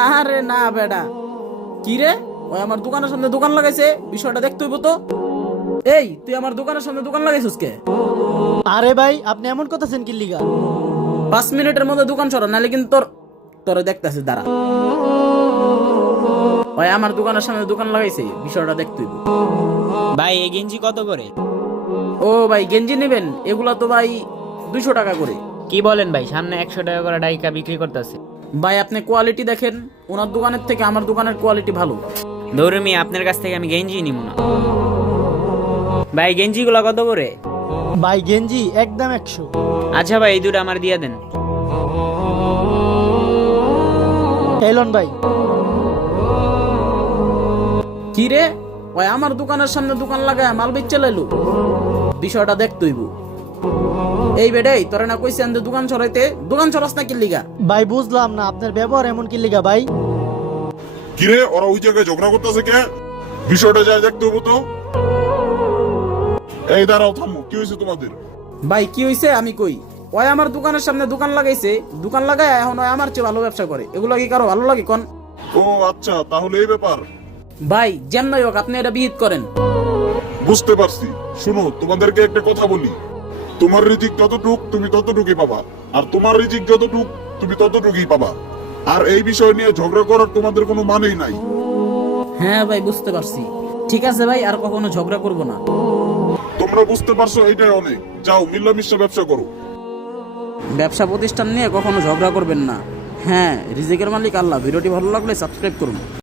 আরে না বেটা, কি রে? ওই আমার দোকানের সামনে দোকান লাগাইছে, বিষয়টা দেখতে হইব তো। এই তুই আমার দোকানের সামনে দোকান লাগাইছিস কে? আরে ভাই আপনি এমন করতেছেন কি লিগা? 5 মিনিটের মধ্যে দোকান সরা, নাহলে কিন্তু তোরে দেখতেছিস দাঁড়া। ওই আমার দোকানের সামনে দোকান লাগাইছে, বিষয়টা দেখতে হইব। ভাই এই গেঞ্জি কত করে? ও ভাই গেঞ্জি নেবেন? এগুলা তো ভাই 200 টাকা করে। কি বলেন ভাই, সামনে 100 টাকা করে ডাইকা বিক্রি করতেছে। ভাই আপনি কোয়ালিটি দেখেন, ওনার দোকানের থেকে আমার দোকানের কোয়ালিটি ভালো। ধরুমি আপনার কাছ থেকে আমি গেঞ্জি নিব না। ভাই গেঞ্জিগুলো কত করে? ভাই গেঞ্জি একদম 100। আচ্ছা ভাই এই দুটো আমার দিয়ে দেন। এলন ভাই। কি রে? ওই আমার দোকানের সামনে দোকান লাগায় মাল বেচে লাইলো, বিষয়টা দেখতে হইব। এই বেডাই তোরা না কইছেন যে দোকান সরাইতে, দোকান সরাস না কি লিগা? ভাই বুঝলাম না আপনার ব্যবহার এমন কি লিগা ভাই? কিরে ওরা ওই জায়গায় ঝগড়া করতেছে কে? বিষয়টা যাই দেখতে হবো তো। এই দাঁড়াও, থামো, কি হয়েছে তোমাদের? ভাই কি হইছে আমি কই। ওই আমার দোকানের সামনে দোকান লাগাইছে, দোকান লাগায় এখন ওই আমার চেয়ে ভালো ব্যবসা করে। এগুলো কি কারো ভালো লাগে কোন? ও আচ্ছা, তাহলে এই ব্যাপার। ভাই যেমনই হোক আপনি এটা বিহিত করেন। বুঝতে পারছি। শুনো, তোমাদেরকে একটা কথা বলি, তোমার রিজিক যতটুক তুমি ততটুকুই পাবা, আর তোমার রিজিক যতটুক তুমি ততটুকুই পাবা। আর এই বিষয় নিয়ে ঝগড়া করার তোমাদের কোনো মানেই নাই। হ্যাঁ ভাই বুঝতে পারছি, ঠিক আছে ভাই, আর কখনো ঝগড়া করব না। তোমরা বুঝতে পারছো, এইটাই অনেক। যাও মিল্লামিশা ব্যবসা করো। ব্যবসা প্রতিষ্ঠান নিয়ে কখনো ঝগড়া করবেন না। হ্যাঁ, রিজিকের মালিক আল্লাহ। ভিডিওটি ভালো লাগলে সাবস্ক্রাইব করুন।